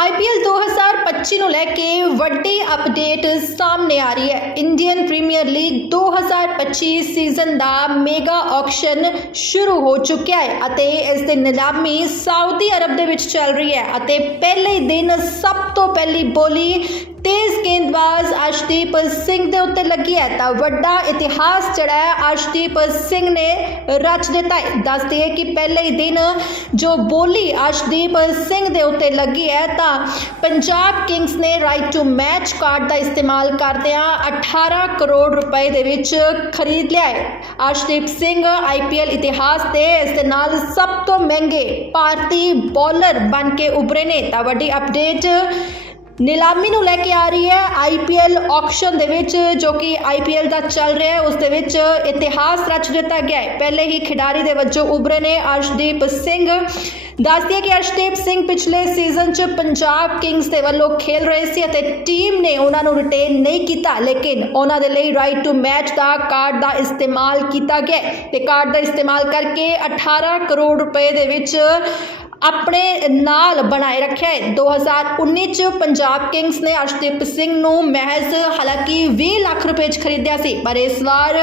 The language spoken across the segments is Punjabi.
IPL 2025 ਨੂੰ ਲੈ ਕੇ ਵੱਡੀ ਅਪਡੇਟ ਸਾਹਮਣੇ ਆ ਰਹੀ ਹੈ। ਇੰਡੀਅਨ ਪ੍ਰੀਮੀਅਰ ਲੀਗ 2025 ਸੀਜ਼ਨ ਦਾ ਮੇਗਾ ਆਕਸ਼ਨ ਸ਼ੁਰੂ ਹੋ ਚੁੱਕਿਆ ਹੈ ਅਤੇ ਇਸ ਦੀ ਨਿਲਾਮੀ ਸਾਊਦੀ ਅਰਬ ਦੇ ਵਿੱਚ ਚੱਲ ਰਹੀ ਹੈ ਅਤੇ ਪਹਿਲੇ ਦਿਨ ਸਭ ਤੋਂ ਪਹਿਲੀ ਬੋਲੀ ਤੇਜ਼ ਗੇਂਦਬਾਜ਼ ਅਰਸ਼ਦੀਪ ਸਿੰਘ ਦੇ ਉੱਤੇ ਲੱਗੀ ਹੈ ਤਾਂ ਵੱਡਾ ਇਤਿਹਾਸ ਜਿਹੜਾ ਹੈ, ਅਰਸ਼ਦੀਪ ਸਿੰਘ ਨੇ ਰਚ ਦਿੱਤਾ। ਹੈ ਦੱਸਦੀ ਹੈ ਕਿ ਪਹਿਲੇ ਹੀ ਦਿਨ ਜੋ ਬੋਲੀ ਅਰਸ਼ਦੀਪ ਸਿੰਘ ਦੇ ਉੱਤੇ ਲੱਗੀ ਹੈ, ਤਾਂ ਪੰਜਾਬ ਕਿੰਗਸ ਨੇ ਰਾਈਟ ਟੂ ਮੈਚ ਕਾਰਡ ਦਾ ਇਸਤੇਮਾਲ ਕਰਦਿਆਂ 18 ਕਰੋੜ ਰੁਪਏ ਦੇ ਵਿੱਚ ਖਰੀਦ ਲਿਆ ਹੈ। ਅਰਸ਼ਦੀਪ ਸਿੰਘ ਆਈਪੀਐਲ ਇਤਿਹਾਸ ਦੇ ਇਸ ਦੇ ਨਾਲ ਸਭ ਤੋਂ ਮਹਿੰਗੇ ਭਾਰਤੀ ਬੋਲਰ ਬਣ ਕੇ ਉਭਰੇ ਨੇ। ਤਾਂ ਵੱਡੀ ਅਪਡੇਟ ਨਿਲਾਮੀ ਨੂੰ ਲੈ ਕੇ ਆ ਰਹੀ ਹੈ ਆਈਪੀਐਲ ਆਕਸ਼ਨ ਦੇ ਵਿੱਚ, ਜੋ ਕਿ ਆਈਪੀਐਲ ਦਾ ਚੱਲ ਰਿਹਾ ਹੈ, ਉਸ ਦੇ ਵਿੱਚ ਇਤਿਹਾਸ ਰਚ ਦਿੱਤਾ ਗਿਆ ਹੈ। ਪਹਿਲੇ ਹੀ ਖਿਡਾਰੀ ਦੇ ਵਜੋਂ ਉਭਰੇ ਨੇ ਅਰਸ਼ਦੀਪ ਸਿੰਘ। ਦੱਸਦੀ ਹੈ ਕਿ ਅਰਸ਼ਦੀਪ ਸਿੰਘ ਪਿਛਲੇ ਸੀਜ਼ਨ 'ਚ ਪੰਜਾਬ ਕਿੰਗਸ ਦੇ ਵੱਲੋਂ ਖੇਲ ਰਹੇ ਸੀ ਅਤੇ ਟੀਮ ਨੇ ਉਹਨਾਂ ਨੂੰ ਰਿਟੇਨ ਨਹੀਂ ਕੀਤਾ, ਲੇਕਿਨ ਉਹਨਾਂ ਦੇ ਲਈ ਰਾਈਟ ਟੂ ਮੈਚ ਦਾ ਕਾਰਡ ਦਾ ਇਸਤੇਮਾਲ ਕੀਤਾ ਗਿਆ ਹੈ। ਤੇ ਕਾਰਡ ਦਾ ਇਸਤੇਮਾਲ ਕਰਕੇ 18 ਕਰੋੜ ਰੁਪਏ ਦੇ ਵਿੱਚ ਆਪਣੇ ਨਾਲ ਬਣਾਏ ਰੱਖਿਆ ਹੈ। 2019 ਚ ਪੰਜਾਬ ਕਿੰਗਸ ਨੇ ਅਰਸ਼ਦੀਪ ਸਿੰਘ ਨੂੰ ਮਹਿਜ਼ ਹਾਲਾਂਕਿ 20 ਲੱਖ ਰੁਪਏ ਚ ਖਰੀਦਿਆ ਸੀ, ਪਰ ਇਸ ਵਾਰ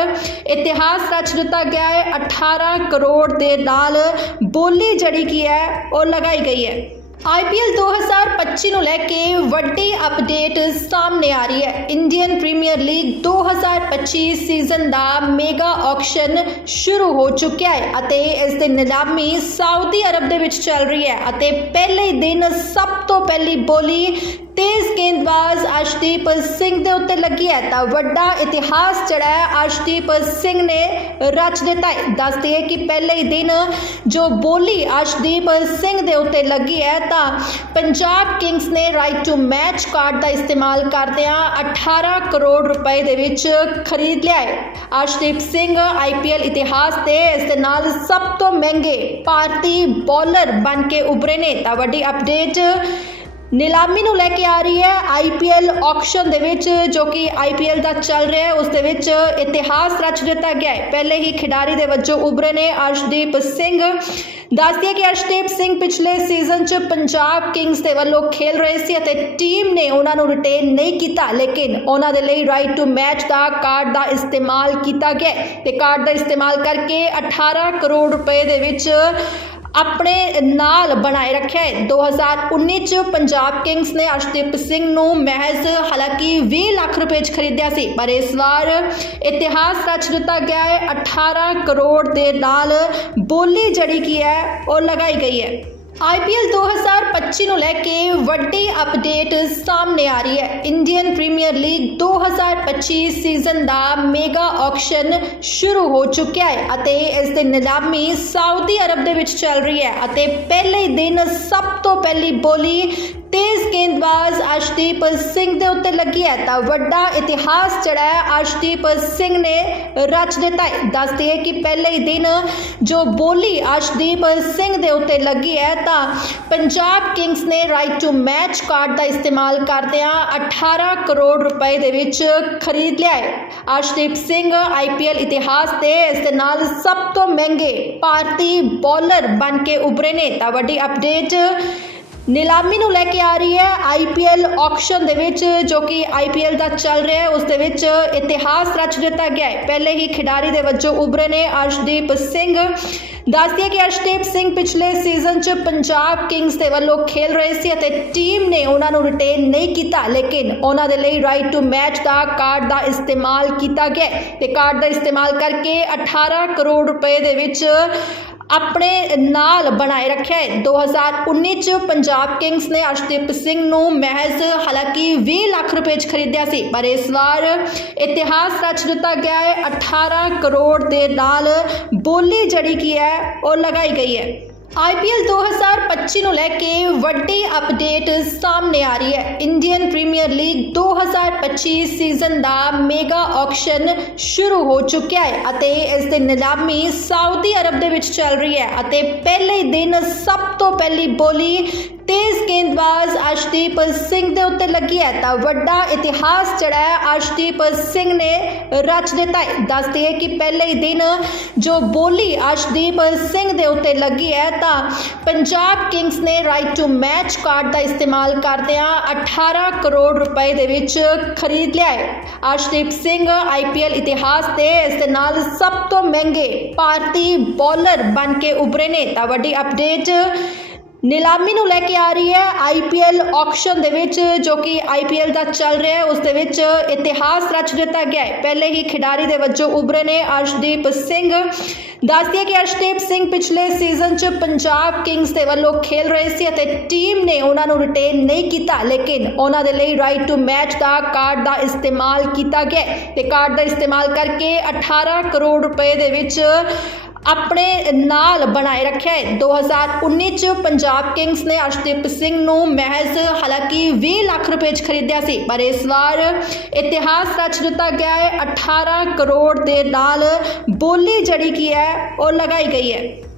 ਇਤਿਹਾਸ ਰਚ ਦਿੱਤਾ ਗਿਆ ਹੈ। 18 ਕਰੋੜ ਦੇ ਨਾਲ ਬੋਲੀ ਜਿਹੜੀ ਕੀ ਹੈ, ਉਹ ਲਗਾਈ ਗਈ ਹੈ। IPL 2025 ਨੂੰ ਲੈ ਕੇ ਵੱਡੀ ਅਪਡੇਟ ਸਾਹਮਣੇ ਆ ਰਹੀ ਹੈ। ਇੰਡੀਅਨ ਪ੍ਰੀਮੀਅਰ ਲੀਗ 2025 ਸੀਜ਼ਨ ਦਾ ਮੇਗਾ ਆਕਸ਼ਨ ਸ਼ੁਰੂ ਹੋ ਚੁੱਕਿਆ ਹੈ ਅਤੇ ਇਸ ਦੀ ਨਿਲਾਮੀ ਸਾਊਦੀ ਅਰਬ ਦੇ ਵਿੱਚ ਚੱਲ ਰਹੀ ਹੈ ਅਤੇ ਪਹਿਲੇ ਦਿਨ ਸਭ ਤੋਂ ਪਹਿਲੀ ਬੋਲੀ ਤੇਜ਼ ਗੇਂਦਬਾਜ਼ ਅਰਸ਼ਦੀਪ ਸਿੰਘ ਦੇ ਉੱਤੇ ਲੱਗੀ ਹੈ ਤਾਂ ਵੱਡਾ ਇਤਿਹਾਸ ਜਿਹੜਾ ਹੈ, ਅਰਸ਼ਦੀਪ ਸਿੰਘ ਨੇ ਰਚ ਦਿੱਤਾ ਹੈ। ਦੱਸਦੀ ਹੈ ਕਿ ਪਹਿਲੇ ਹੀ ਦਿਨ ਜੋ ਬੋਲੀ ਅਰਸ਼ਦੀਪ ਸਿੰਘ ਦੇ ਉੱਤੇ ਲੱਗੀ ਹੈ ਤਾਂ ਪੰਜਾਬ ਕਿੰਗਸ ਨੇ ਰਾਈਟ ਟੂ ਮੈਚ ਕਾਰਡ ਦਾ ਇਸਤੇਮਾਲ ਕਰਦਿਆਂ 18 ਕਰੋੜ ਰੁਪਏ ਦੇ ਵਿੱਚ ਖਰੀਦ ਲਿਆ ਹੈ। ਅਰਸ਼ਦੀਪ ਸਿੰਘ ਆਈਪੀਐਲ ਇਤਿਹਾਸ ਦੇ ਇਸ ਦੇ ਨਾਲ ਸਭ ਤੋਂ ਮਹਿੰਗੇ ਭਾਰਤੀ ਬੋਲਰ ਬਣ ਕੇ ਉਭਰੇ ਨੇ। ਤਾਂ ਵੱਡੀ ਅਪਡੇਟ ਨਿਲਾਮੀ ਨੂੰ ਲੈ ਕੇ ਆ ਰਹੀ ਹੈ ਆਈਪੀਐਲ ਆਕਸ਼ਨ ਦੇ ਵਿੱਚ, ਜੋ ਕਿ ਆਈਪੀਐਲ ਦਾ ਚੱਲ ਰਿਹਾ ਹੈ, ਉਸ ਦੇ ਵਿੱਚ ਇਤਿਹਾਸ ਰਚ ਦਿੱਤਾ ਗਿਆ ਹੈ। ਪਹਿਲੇ ਹੀ ਖਿਡਾਰੀ ਦੇ ਵਜੋਂ ਉਭਰੇ ਨੇ ਅਰਸ਼ਦੀਪ ਸਿੰਘ। ਦੱਸਦੀ ਹੈ ਕਿ ਅਰਸ਼ਦੀਪ ਸਿੰਘ ਪਿਛਲੇ ਸੀਜ਼ਨ 'ਚ ਪੰਜਾਬ ਕਿੰਗਸ ਦੇ ਵੱਲੋਂ ਖੇਲ ਰਹੇ ਸੀ ਅਤੇ ਟੀਮ ਨੇ ਉਹਨਾਂ ਨੂੰ ਰਿਟੇਨ ਨਹੀਂ ਕੀਤਾ, ਲੇਕਿਨ ਉਹਨਾਂ ਦੇ ਲਈ ਰਾਈਟ ਟੂ ਮੈਚ ਦਾ ਕਾਰਡ ਦਾ ਇਸਤੇਮਾਲ ਕੀਤਾ ਗਿਆ ਹੈ। ਤੇ ਕਾਰਡ ਦਾ ਇਸਤੇਮਾਲ ਕਰਕੇ 18 ਕਰੋੜ ਰੁਪਏ ਦੇ ਵਿੱਚ ਆਪਣੇ ਨਾਲ ਬਣਾਏ ਰੱਖਿਆ ਹੈ। 2019 ਚ ਪੰਜਾਬ ਕਿੰਗਸ ਨੇ ਅਰਸ਼ਦੀਪ ਸਿੰਘ ਨੂੰ ਮਹਿਜ਼ ਹਾਲਾਂਕਿ 20 ਲੱਖ ਰੁਪਏ ਚ ਖਰੀਦਿਆ ਸੀ, ਪਰ ਇਸ ਵਾਰ ਇਤਿਹਾਸ ਰਚ ਦਿੱਤਾ ਗਿਆ ਹੈ। 18 ਕਰੋੜ ਦੇ ਨਾਲ ਬੋਲੀ ਜਿਹੜੀ ਕੀ ਹੈ, ਉਹ ਲਗਾਈ ਗਈ ਹੈ। IPL 2025 ਨੂੰ ਲੈ ਕੇ ਵੱਡੀ ਅਪਡੇਟ ਸਾਹਮਣੇ ਆ ਰਹੀ ਹੈ। ਇੰਡੀਅਨ ਪ੍ਰੀਮੀਅਰ ਲੀਗ 2025 ਸੀਜ਼ਨ ਦਾ ਮੇਗਾ ਆਕਸ਼ਨ ਸ਼ੁਰੂ ਹੋ ਚੁੱਕਿਆ ਹੈ ਅਤੇ ਇਸ ਦੀ ਨਿਲਾਮੀ ਸਾਊਦੀ ਅਰਬ ਦੇ ਵਿੱਚ ਚੱਲ ਰਹੀ ਹੈ ਅਤੇ ਪਹਿਲੇ ਦਿਨ ਸਭ ਤੋਂ ਪਹਿਲੀ ਬੋਲੀ ਤੇਜ਼ ਗੇਂਦਬਾਜ਼ ਅਰਸ਼ਦੀਪ ਸਿੰਘ ਦੇ ਉੱਤੇ ਲੱਗੀ ਹੈ ਤਾਂ ਵੱਡਾ ਇਤਿਹਾਸ ਜਿਹੜਾ ਹੈ, ਅਰਸ਼ਦੀਪ ਸਿੰਘ ਨੇ ਰਚ ਦਿੱਤਾ ਹੈ। ਦੱਸਦੀ ਹੈ ਕਿ ਪਹਿਲੇ ਹੀ ਦਿਨ ਜੋ ਬੋਲੀ ਅਰਸ਼ਦੀਪ ਸਿੰਘ ਦੇ ਉੱਤੇ ਲੱਗੀ ਹੈ ਤਾਂ ਪੰਜਾਬ ਕਿੰਗਸ ਨੇ ਰਾਈਟ ਟੂ ਮੈਚ ਕਾਰਡ ਦਾ ਇਸਤੇਮਾਲ ਕਰਦਿਆਂ 18 ਕਰੋੜ ਰੁਪਏ ਦੇ ਵਿੱਚ ਖਰੀਦ ਲਿਆ ਹੈ। ਅਰਸ਼ਦੀਪ ਸਿੰਘ ਆਈਪੀਐਲ ਇਤਿਹਾਸ ਦੇ ਇਸ ਦੇ ਨਾਲ ਸਭ ਤੋਂ ਮਹਿੰਗੇ ਭਾਰਤੀ ਬੋਲਰ ਬਣ ਕੇ ਉਭਰੇ ਨੇ। ਤਾਂ ਵੱਡੀ ਅਪਡੇਟ ਨਿਲਾਮੀ ਨੂੰ ਲੈ ਕੇ ਆ ਰਹੀ ਹੈ ਆਈਪੀਐਲ ਆਕਸ਼ਨ ਦੇ ਵਿੱਚ, ਜੋ ਕਿ ਆਈਪੀਐਲ ਦਾ ਚੱਲ ਰਿਹਾ ਹੈ, ਉਸ ਦੇ ਵਿੱਚ ਇਤਿਹਾਸ ਰਚ ਦਿੱਤਾ ਗਿਆ ਹੈ। ਪਹਿਲੇ ਹੀ ਖਿਡਾਰੀ ਦੇ ਵਜੋਂ ਉਭਰੇ ਨੇ ਅਰਸ਼ਦੀਪ ਸਿੰਘ। ਦੱਸਦੀ ਹੈ ਕਿ ਅਰਸ਼ਦੀਪ ਸਿੰਘ ਪਿਛਲੇ ਸੀਜ਼ਨ 'ਚ ਪੰਜਾਬ ਕਿੰਗਸ ਦੇ ਵੱਲੋਂ ਖੇਲ ਰਹੇ ਸੀ ਅਤੇ ਟੀਮ ਨੇ ਉਹਨਾਂ ਨੂੰ ਰਿਟੇਨ ਨਹੀਂ ਕੀਤਾ, ਲੇਕਿਨ ਉਹਨਾਂ ਦੇ ਲਈ ਰਾਈਟ ਟੂ ਮੈਚ ਦਾ ਕਾਰਡ ਦਾ ਇਸਤੇਮਾਲ ਕੀਤਾ ਗਿਆ ਹੈ। ਤੇ ਕਾਰਡ ਦਾ ਇਸਤੇਮਾਲ ਕਰਕੇ 18 ਕਰੋੜ ਰੁਪਏ ਦੇ ਵਿੱਚ ਆਪਣੇ ਨਾਲ ਬਣਾਏ ਰੱਖਿਆ ਹੈ। 2019 ਚ ਪੰਜਾਬ ਕਿੰਗਸ ਨੇ ਅਰਸ਼ਦੀਪ ਸਿੰਘ ਨੂੰ ਮਹਿਜ਼ ਹਾਲਾਂਕਿ 20 ਲੱਖ ਰੁਪਏ ਚ ਖਰੀਦਿਆ ਸੀ, ਪਰ ਇਸ ਵਾਰ ਇਤਿਹਾਸ ਰਚ ਦਿੱਤਾ ਗਿਆ ਹੈ। 18 ਕਰੋੜ ਦੇ ਨਾਲ ਬੋਲੀ ਜਿਹੜੀ ਕੀ ਹੈ, ਉਹ ਲਗਾਈ ਗਈ ਹੈ। IPL 2025 ਨੂੰ ਲੈ ਕੇ ਵੱਡੀ ਅਪਡੇਟ ਸਾਹਮਣੇ ਆ ਰਹੀ ਹੈ। ਇੰਡੀਅਨ ਪ੍ਰੀਮੀਅਰ ਲੀਗ 2025 ਸੀਜ਼ਨ ਦਾ ਮੇਗਾ ਆਕਸ਼ਨ ਸ਼ੁਰੂ ਹੋ ਚੁੱਕਿਆ ਹੈ ਅਤੇ ਇਸ ਦੀ ਨਿਲਾਮੀ ਸਾਊਦੀ ਅਰਬ ਦੇ ਵਿੱਚ ਚੱਲ ਰਹੀ ਹੈ ਅਤੇ ਪਹਿਲੇ ਦਿਨ ਸਭ ਤੋਂ ਪਹਿਲੀ ਬੋਲੀ ਤੇਜ਼ ਗੇਂਦਬਾਜ਼ ਅਰਸ਼ਦੀਪ ਸਿੰਘ ਦੇ ਉੱਤੇ ਲੱਗੀ ਹੈ ਤਾਂ ਵੱਡਾ ਇਤਿਹਾਸ ਜਿਹੜਾ ਹੈ, ਅਰਸ਼ਦੀਪ ਸਿੰਘ ਨੇ ਰਚ ਦਿੱਤਾ ਹੈ। ਦੱਸ ਹੈ ਕਿ ਪਹਿਲੇ ਹੀ ਦਿਨ ਜੋ ਬੋਲੀ ਅਰਸ਼ਦੀਪ ਸਿੰਘ ਦੇ ਉੱਤੇ ਲੱਗੀ ਹੈ ਤਾਂ ਪੰਜਾਬ ਕਿੰਗਸ ਨੇ ਰਾਈਟ ਟੂ ਮੈਚ ਕਾਰਡ ਦਾ ਇਸਤੇਮਾਲ ਕਰਦਿਆਂ 18 ਕਰੋੜ ਰੁਪਏ ਦੇ ਵਿੱਚ ਖਰੀਦ ਲਿਆ ਹੈ। ਅਰਸ਼ਦੀਪ ਸਿੰਘ ਆਈਪੀਐਲ ਇਤਿਹਾਸ ਦੇ ਇਸ ਦੇ ਨਾਲ ਸਭ ਤੋਂ ਮਹਿੰਗੇ ਭਾਰਤੀ ਬੌਲਰ ਬਣ ਕੇ ਉਭਰੇ ਨੇ। ਤਾਂ ਵੱਡੀ ਅਪਡੇਟ ਨਿਲਾਮੀ ਨੂੰ ਲੈ ਕੇ ਆ ਰਹੀ ਹੈ ਆਈਪੀਐਲ ਆਕਸ਼ਨ ਦੇ ਵਿੱਚ, ਜੋ ਕਿ ਆਈਪੀਐਲ ਦਾ ਚੱਲ ਰਿਹਾ ਹੈ, ਉਸ ਦੇ ਵਿੱਚ ਇਤਿਹਾਸ ਰਚ ਦਿੱਤਾ ਗਿਆ ਹੈ। ਪਹਿਲੇ ਹੀ ਖਿਡਾਰੀ ਦੇ ਵਜੋਂ ਉਭਰੇ ਨੇ ਅਰਸ਼ਦੀਪ ਸਿੰਘ। ਦੱਸਦੀ ਹੈ ਕਿ ਅਰਸ਼ਦੀਪ ਸਿੰਘ ਪਿਛਲੇ ਸੀਜ਼ਨ 'ਚ ਪੰਜਾਬ ਕਿੰਗਸ ਦੇ ਵੱਲੋਂ ਖੇਲ ਰਹੇ ਸੀ ਅਤੇ ਟੀਮ ਨੇ ਉਹਨਾਂ ਨੂੰ ਰਿਟੇਨ ਨਹੀਂ ਕੀਤਾ, ਲੇਕਿਨ ਉਹਨਾਂ ਦੇ ਲਈ ਰਾਈਟ ਟੂ ਮੈਚ ਦਾ ਕਾਰਡ ਦਾ ਇਸਤੇਮਾਲ ਕੀਤਾ ਗਿਆ ਹੈ। ਤੇ ਕਾਰਡ ਦਾ ਇਸਤੇਮਾਲ ਕਰਕੇ 18 ਕਰੋੜ ਰੁਪਏ ਦੇ ਵਿੱਚ ਆਪਣੇ ਨਾਲ ਬਣਾਏ ਰੱਖਿਆ ਹੈ। 2019 ਚ ਪੰਜਾਬ ਕਿੰਗਸ ਨੇ ਅਰਸ਼ਦੀਪ ਸਿੰਘ ਨੂੰ ਮਹਿਜ਼ ਹਾਲਾਂਕਿ 20 ਲੱਖ ਰੁਪਏ ਚ ਖਰੀਦਿਆ ਸੀ, ਪਰ ਇਸ ਵਾਰ ਇਤਿਹਾਸ ਰਚ ਦਿੱਤਾ ਗਿਆ ਹੈ। 18 ਕਰੋੜ ਦੇ ਨਾਲ ਬੋਲੀ ਜਿਹੜੀ ਕੀ ਹੈ, ਉਹ ਲਗਾਈ ਗਈ ਹੈ।